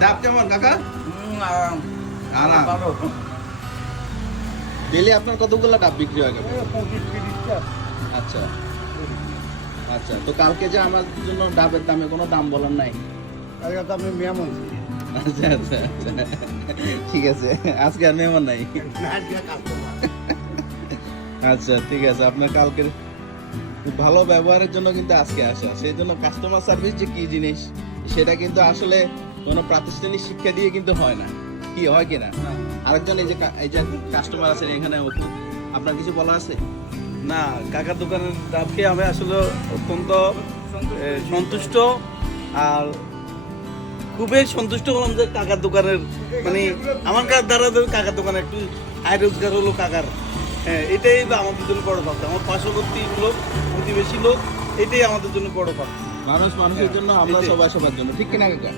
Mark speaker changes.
Speaker 1: ডাব কেমন কাকা? ডেলি আপনার কতগুলো ডাব বিক্রি হয়? আচ্ছা। আচ্ছা তো কালকে যে আমার জন্য ডাবের দামে কোনো দাম বলার নাই।
Speaker 2: আজকে তো আপনি মেহমান
Speaker 1: আচ্ছা আচ্ছা আচ্ছা। ঠিক আছে আজকে আর মেহমান নাই। আচ্ছা ঠিক আছে আপনার কালকের ভালো ব্যবহারের জন্য কিন্তু আজকে আসা। সেই জন্য কাস্টমার সার্ভিস যে কি জিনিস সেটা কিন্তু আসলে কোনো প্রাতিষ্ঠানিক শিক্ষা দিয়ে কিন্তু হয় না। কি হয় কিনা আরেকজন এই যে এই যে কাস্টমার আছেন এখানে আপনার কিছু বলা আছে?
Speaker 3: না কাকার দোকানের ডাব খেয়ে আমি আসলে অত্যন্ত সন্তুষ্ট আর খুবই সন্তুষ্ট হলাম যে কাকার দোকানের মানে আমার কাছে দ্বারা কাকার দোকানে একটু আয় রোজগার হলো কাকার। হ্যাঁ এটাই বা আমাদের জন্য বড় কথা আমার পার্শ্ববর্তী লোক প্রতিবেশী লোক এটাই আমাদের জন্য বড় কথা
Speaker 1: মানুষ মানুষের জন্য আমরা সবাই সবার জন্য। ঠিক কিনা কাকা?